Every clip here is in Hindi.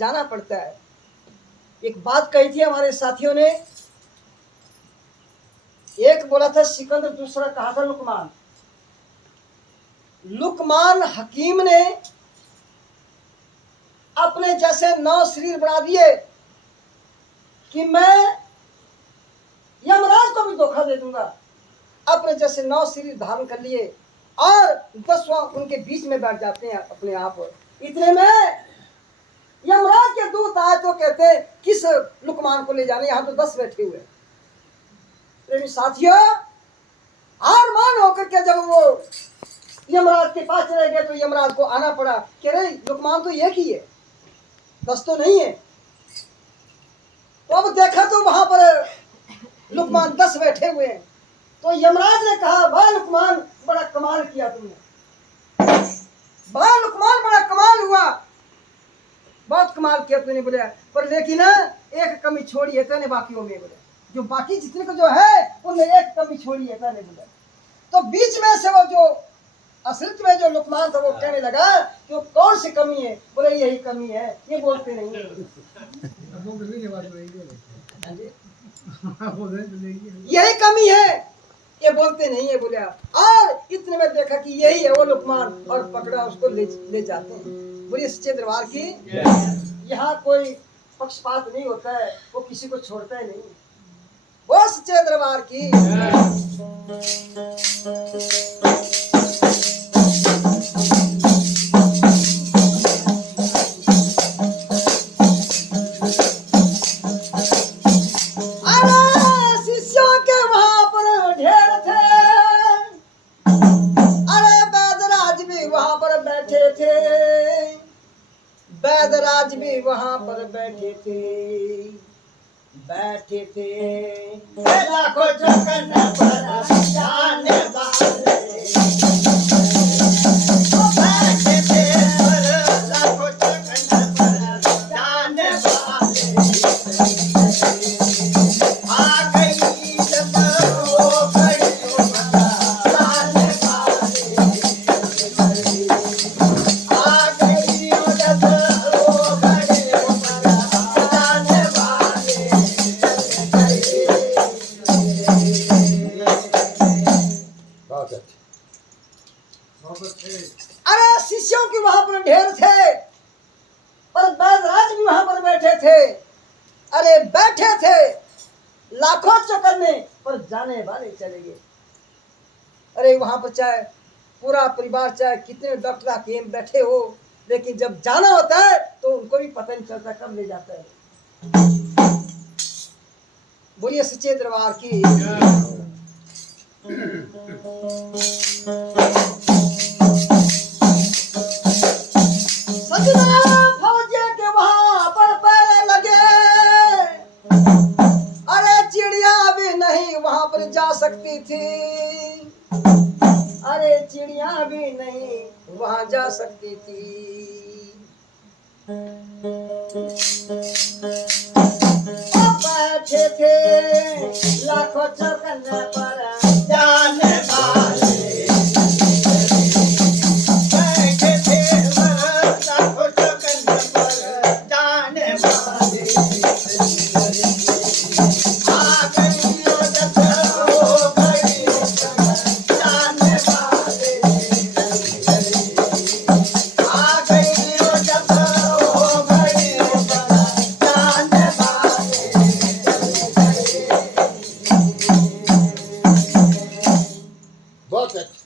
जाना पड़ता है। एक बात कही थी हमारे साथियों ने, एक बोला था सिकंदर, दूसरा कहा था लुकमान। लुकमान हकीम ने अपने जैसे 9 शरीर बना दिए कि मैं यमराज को भी धोखा दे दूंगा। अपने जैसे 9 शरीर धारण कर लिए और 10वां उनके बीच में बैठ जाते हैं अपने आप। इतने में यमराज के दूत आए तो कहते हैं किस लुकमान को ले जाने, यहाँ तो 10 बैठे हुए। प्रेमी साथियों, हार मान होकर के जब वो यमराज के पास चले गए तो यमराज को आना पड़ा कि अरे लुकमान तो एक ही है, 10 तो नहीं है। तो अब देखा तो वहां पर लुकमान 10 बैठे हुए हैं। तो यमराज ने कहा, वाह लुकमान, बड़ा कमाल किया तुमने, वाह लुकमान, बड़ा कमाल हुआ, बहुत कमाल किया तूने। बोले पर लेकिन एक कमी छोड़ी है तूने बाकियों में। बोले जो बाकी जितने को जो है उनमें एक कमी छोड़ी है तूने। बोले तो बीच में से वो जो असलियत में जो लुकमान था वो कहने लगा कि वो कौन सी कमी है। बोले यही कमी है, ये बोलते नहीं है। यही कमी है, ये बोलते नहीं है। बोले और इतने में देखा कि यही है वो लुकमान, और पकड़ा उसको ले जाते हैं। बोलिए सच्चे दरबार की। यहाँ कोई पक्षपात नहीं होता है, वो किसी को छोड़ता है नहीं। वो सच्चे दरबार की। बैदराज भी वहां पर बैठे थे लाखों चौकन पर जाने वाले, बैठे थे लाखों चौकन पर जाने वाले। आ गई जब वो घड़ी जाने वाले, आ गई जब शिष्यों की वहां पर ढेर थे, पर बैदराज भी वहां पर बैठे थे। अरे बैठे थे लाखों चौकन्ने, पर जाने वाले चले गए। अरे वहां पर चाहे पूरा परिवार, चाहे कितने डॉक्टर हकीम बैठे हो, लेकिन जब जाना होता है तो उनको भी पता नहीं चलता कब ले जाता है। बोलिए सच्चे दरबार की। फौजी के वहां पर पैर लगे, अरे चिड़िया भी नहीं वहां पर जा सकती थी। अरे चिड़िया भी नहीं वहां जा सकती थी। बैठे थे लाखों चौकन पर जाने वाले, बैठे थे लाखों चौकन पर जाने वाले। आ गई जब वो घड़ी जाने वाले, आ गई जब वो घड़ी जाने वाले। बहुत अच्छा।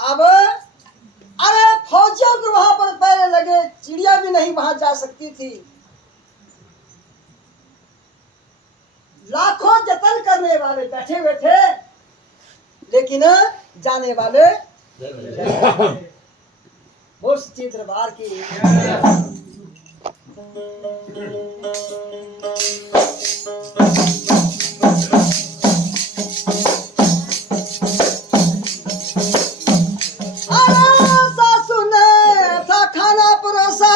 अब अरे फौजियों को वहां पर पैर लगे, चिड़िया भी नहीं वहां जा सकती थी। लाखों जतन करने वाले बैठे हुए थे, लेकिन जाने वाले वो सच्चे दरबार की। सासू ने था खाना परोसा,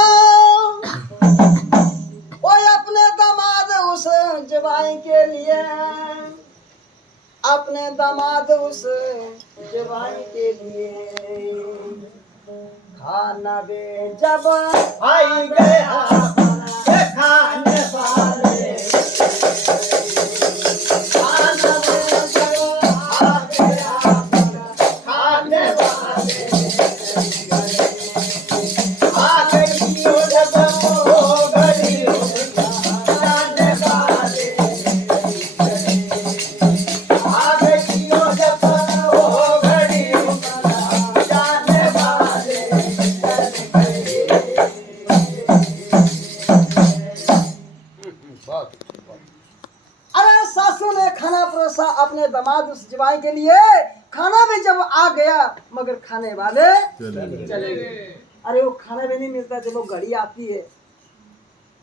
अपने दामाद उस जवाई के लिए, अपने दामाद उस जवाई के लिए खाना वे जब आई गया ये खाने वाले खाना वे जब आ गया खाने वाले आ गई जब वो घड़ी जाने वाले आ गई जब वो घड़ी जाने वाले बहुत अरे सासू ने खाना परोसा अपने दामाद उस जवाई के लिए। खाना भी जब आ गया मगर खाने वाले चले गए। अरे वो खाना भी नहीं मिलता जब वो घड़ी आती है।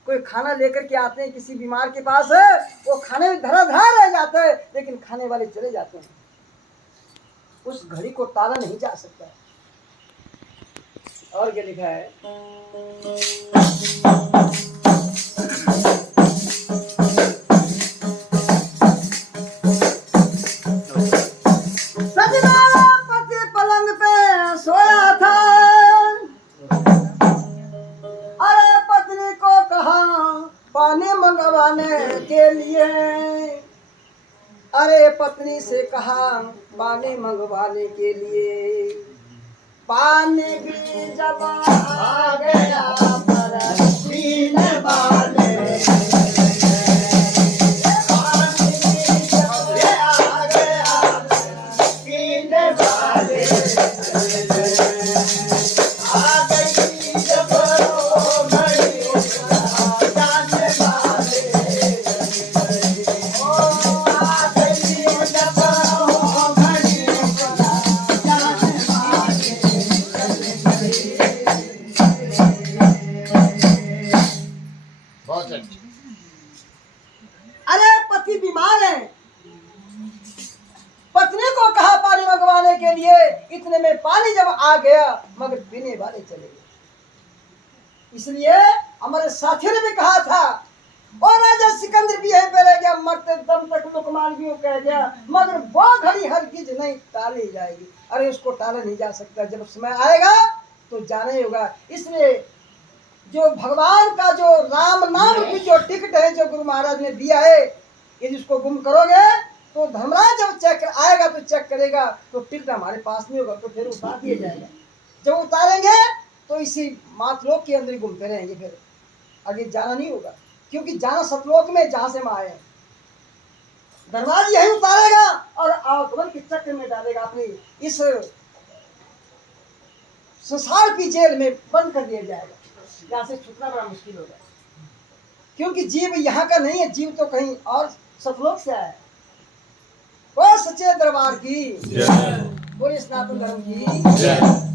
कोई खाना लेकर के आते हैं किसी बीमार के पास है, वो खाने में धराधर रह जाता है लेकिन खाने वाले चले जाते हैं। उस घड़ी को टाला नहीं जा सकता। और क्या लिखा है? सजना पति पलंग पे सोया था। अरे पत्नी को कहा पानी मंगवाने के लिए। अरे पत्नी से कहा पानी मंगवाने के लिए। पानी भी जब आ गया पर पीने वाले पानी जब आ गया पीने वाले आ गई जब वो घड़ी जाने वाले ओ आ गई जब वो घड़ी जाने वाले बहुत अच्छा अरे पति बीमार है। पत्नी को कहा पानी मंगवाने के लिए। इतने में पानी जब आ गया मगर पीने वाले चले गए। इसलिए हमारे साथियों ने भी कहा था और राजा सिकंदर भी यहीं पे रह गया, मरते दम तक लुकमान भी वो कह गया मगर वो घड़ी हरगिज नहीं टाली जाएगी। अरे उसको टाला नहीं जा सकता। जब समय आएगा तो जाना ही होगा। इसलिए जो भगवान का जो राम नाम की जो टिकट है जो गुरु महाराज ने दिया है, यदि उसको गुम करोगे तो धर्मराज जब चेक आएगा तो चेक करेगा तो टिकट हमारे पास नहीं होगा, तो फिर उतार दिया जाएगा। जब उतारेंगे तो इसी मातलोक के अंदर ही घूमते रहेंगे, फिर आगे जाना नहीं होगा। क्योंकि जाना सतलोक में जहां से हम आए हैं। धर्मराज यही उतारेगा और आगमन के चक्र में डालेगा, अपनी इस संसार की जेल में बंद कर दिया जाएगा। यहाँ से छूटना बड़ा मुश्किल होगा। क्योंकि जीव यहाँ का नहीं है, जीव तो कहीं और सतलोक से आया है। वो सच्चे दरबार की, बोले सनातन धर्म की।